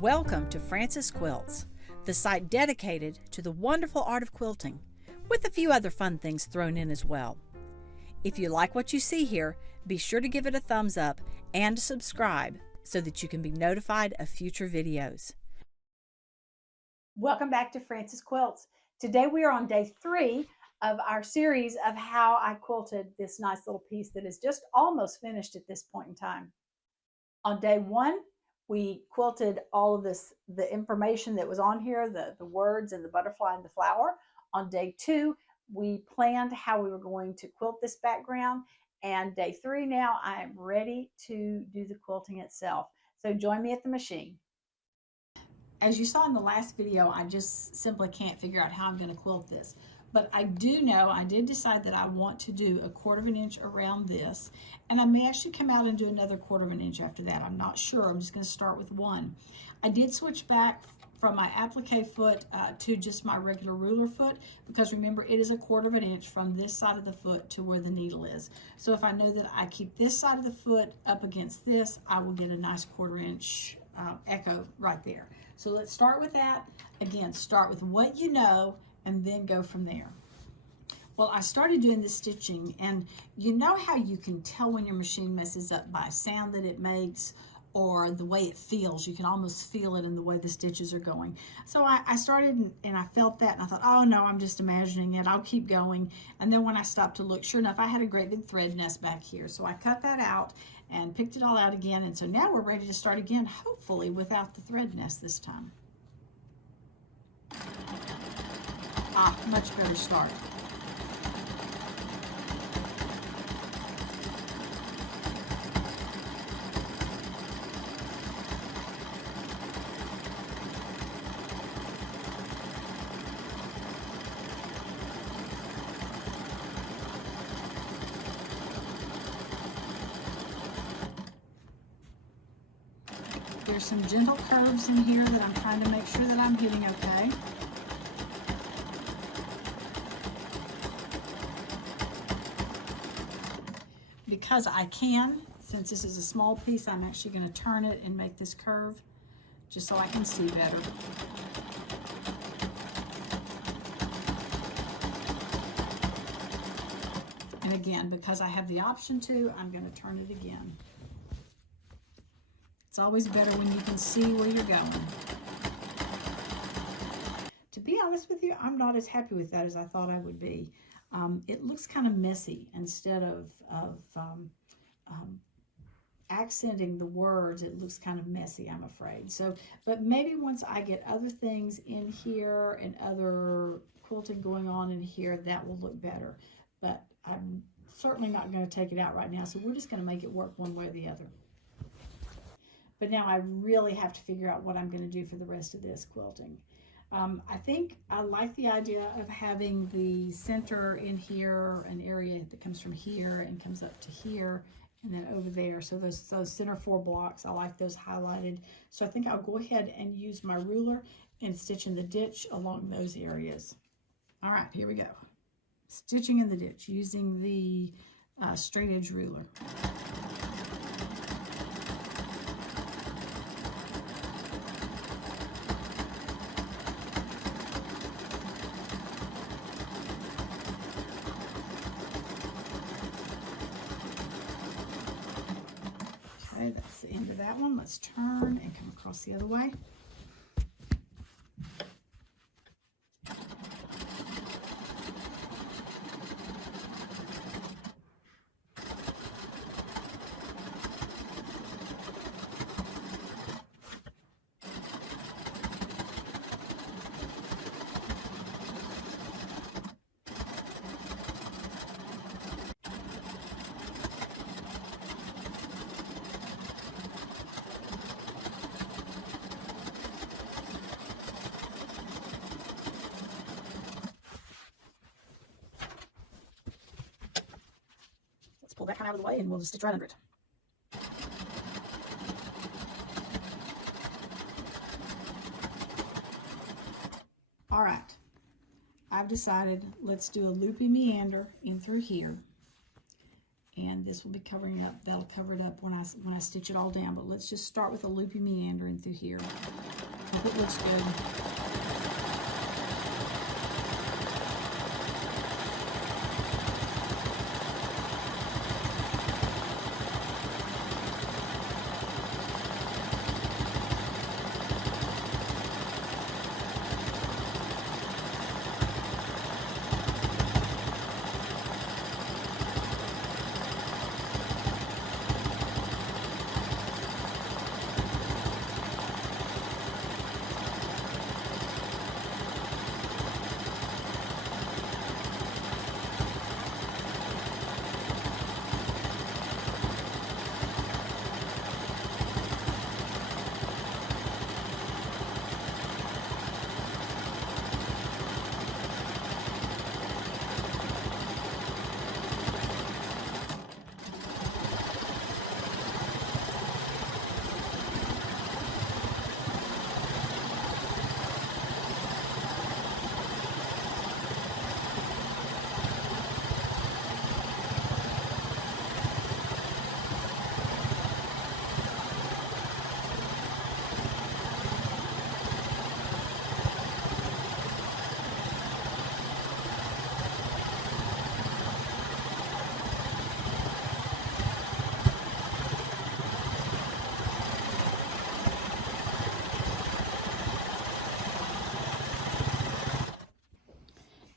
Welcome to Frances Quilts, the site dedicated to the wonderful art of quilting, with a few other fun things thrown in as well. If you like what you see here, be sure to give it a thumbs up and subscribe so that you can be notified of future videos. Welcome back to Frances Quilts. Today we are on day 3 of our series of how I quilted this nice little piece that is just almost finished at this point in time. On day 1, we quilted all of the information that was on here, the words and the butterfly and the flower. On day 2, we planned how we were going to quilt this background. And day 3 now, I am ready to do the quilting itself. So join me at the machine. As you saw in the last video, I just simply can't figure out how I'm going to quilt this. But I do know, I did decide that I want to do 1/4 of an inch around this. And I may actually come out and do another 1/4 of an inch after that. I'm not sure. I'm just going to start with 1. I did switch back from my applique foot to just my regular ruler foot, because remember, it is 1/4 of an inch from this side of the foot to where the needle is. So if I know that I keep this side of the foot up against this, I will get a nice 1/4 inch echo right there. So let's start with that. Again, start with what you know and then go from there. Well, I started doing the stitching, and you know how you can tell when your machine messes up by sound that it makes or the way it feels. You can almost feel it in the way the stitches are going. So I started and I felt that, and I thought, oh no, I'm just imagining it. I'll keep going. And then when I stopped to look, sure enough, I had a great big thread nest back here. So I cut that out and picked it all out again. And so now we're ready to start again, hopefully without the thread nest this time. Much better start. There's some gentle curves in here that I'm trying to make sure that I'm hitting okay. Because I can, since this is a small piece, I'm actually going to turn it and make this curve just so I can see better. And again, because I have the option to, I'm going to turn it again. It's always better when you can see where you're going. To be honest with you, I'm not as happy with that as I thought I would be. It looks kind of messy instead of accenting the words. It looks kind of messy, I'm afraid. So, but maybe once I get other things in here and other quilting going on in here, that will look better. But I'm certainly not going to take it out right now, so we're just going to make it work one way or the other. But now I really have to figure out what I'm going to do for the rest of this quilting. I think I like the idea of having the center in here, an area that comes from here and comes up to here and then over there. So those center 4 blocks, I like those highlighted. So I think I'll go ahead and use my ruler and stitch in the ditch along those areas. All right, here we go. Stitching in the ditch using the straight edge ruler. Okay, that's the end of that one. Let's turn and come across the other way. Pull that kind of out of the way and we'll just stitch right under it. All right, I've decided let's do a loopy meander in through here. and this will be covering up. That'll cover it up when I stitch it all down. But let's just start with a loopy meandering through here. Hope it looks good.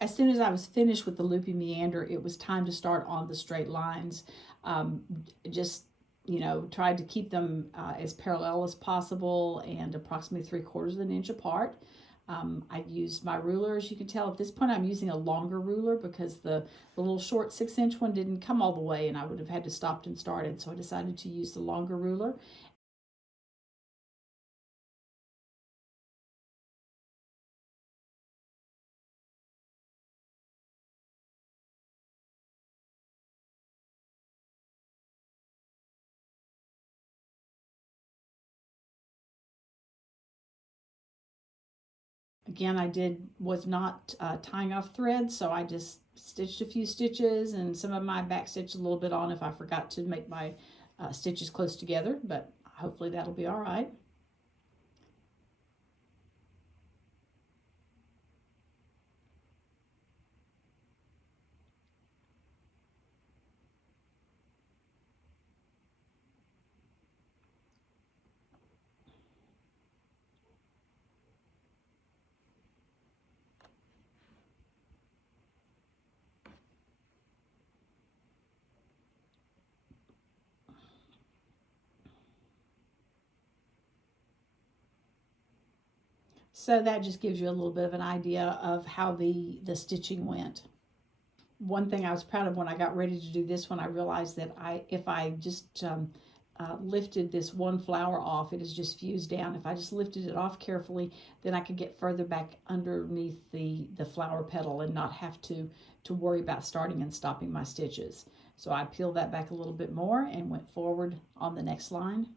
As soon as I was finished with the loopy meander, it was time to start on the straight lines. Just, tried to keep them as parallel as possible and approximately 3/4 of an inch apart. I used my ruler. As you can tell, at this point I'm using a longer ruler because the little short 6-inch one didn't come all the way and I would have had to stop and started. So I decided to use the longer ruler. Again, was not tying off thread, so I just stitched a few stitches, and some of my back stitched a little bit on if I forgot to make my stitches close together, but hopefully that'll be all right. So that just gives you a little bit of an idea of how the stitching went. One thing I was proud of when I got ready to do this one, I realized that if I just lifted this one flower off, it is just fused down. If I just lifted it off carefully, then I could get further back underneath the flower petal and not have to worry about starting and stopping my stitches. So I peeled that back a little bit more and went forward on the next line.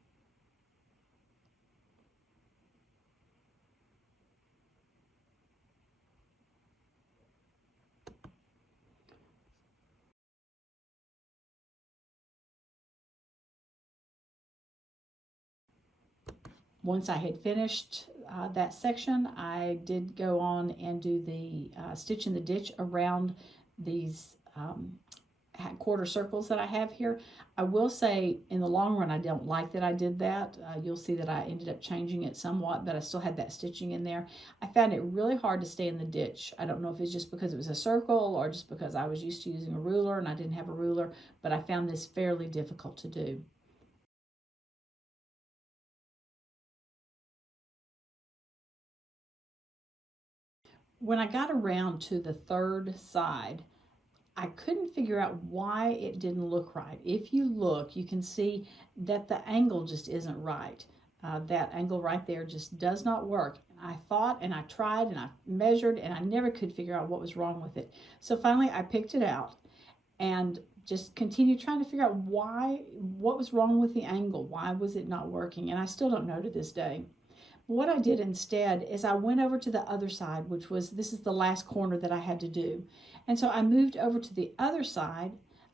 Once I had finished that section, I did go on and do the stitch in the ditch around these quarter circles that I have here. I will say in the long run I don't like that I did that. You'll see that I ended up changing it somewhat, but I still had that stitching in there. I found it really hard to stay in the ditch. I don't know if it's just because it was a circle or just because I was used to using a ruler and I didn't have a ruler, but I found this fairly difficult to do. When I got around to the third side, I couldn't figure out why it didn't look right. If you look, you can see that the angle just isn't right. That angle right there just does not work. I thought and I tried and I measured and I never could figure out what was wrong with it. So finally I picked it out and just continued trying to figure out what was wrong with the angle. Why was it not working? And I still don't know to this day. What I did instead is I went over to the other side, this is the last corner that I had to do. And so I moved over to the other side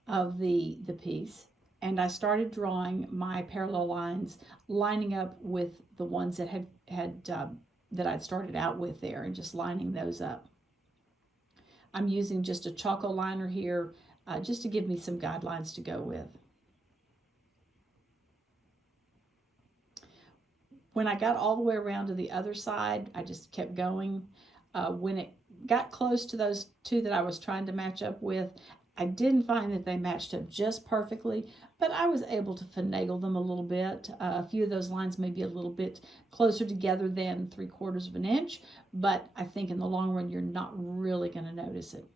of the piece, and I started drawing my parallel lines, lining up with the ones that that I'd started out with there, and just lining those up. I'm using just a Choco liner here, just to give me some guidelines to go with. When I got all the way around to the other side, I just kept going. When it got close to those two that I was trying to match up with, I didn't find that they matched up just perfectly, but I was able to finagle them a little bit. A few of those lines may be a little bit closer together than 3/4 of an inch, but I think in the long run, you're not really going to notice it.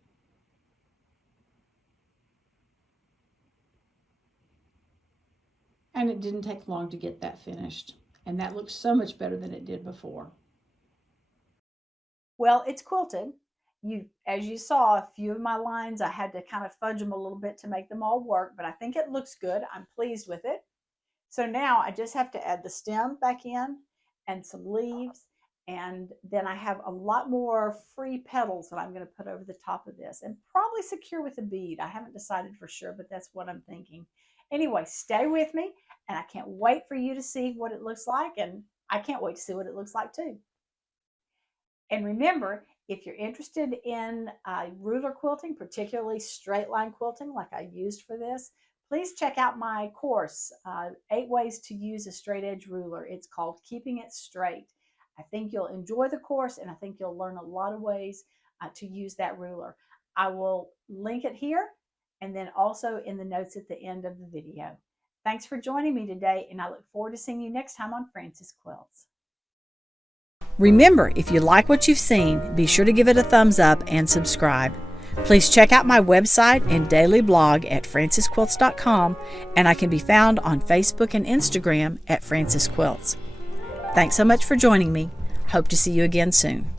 And it didn't take long to get that finished. And that looks so much better than it did before. Well, it's quilted. As you saw, a few of my lines, I had to kind of fudge them a little bit to make them all work, but I think it looks good. I'm pleased with it. So now I just have to add the stem back in and some leaves, and then I have a lot more free petals that I'm going to put over the top of this, and probably secure with a bead. I haven't decided for sure, but that's what I'm thinking. Anyway, stay with me, and I can't wait for you to see what it looks like, and I can't wait to see what it looks like too. And remember, if you're interested in ruler quilting, particularly straight line quilting like I used for this, please check out my course, 8 Ways to Use a Straight Edge Ruler. It's called Keeping It Straight. I think you'll enjoy the course, and I think you'll learn a lot of ways to use that ruler. I will link it here and then also in the notes at the end of the video. Thanks for joining me today, and I look forward to seeing you next time on Frances Quilts. Remember, if you like what you've seen, be sure to give it a thumbs up and subscribe. Please check out my website and daily blog at francesquilts.com, and I can be found on Facebook and Instagram at Frances Quilts. Thanks so much for joining me. Hope to see you again soon.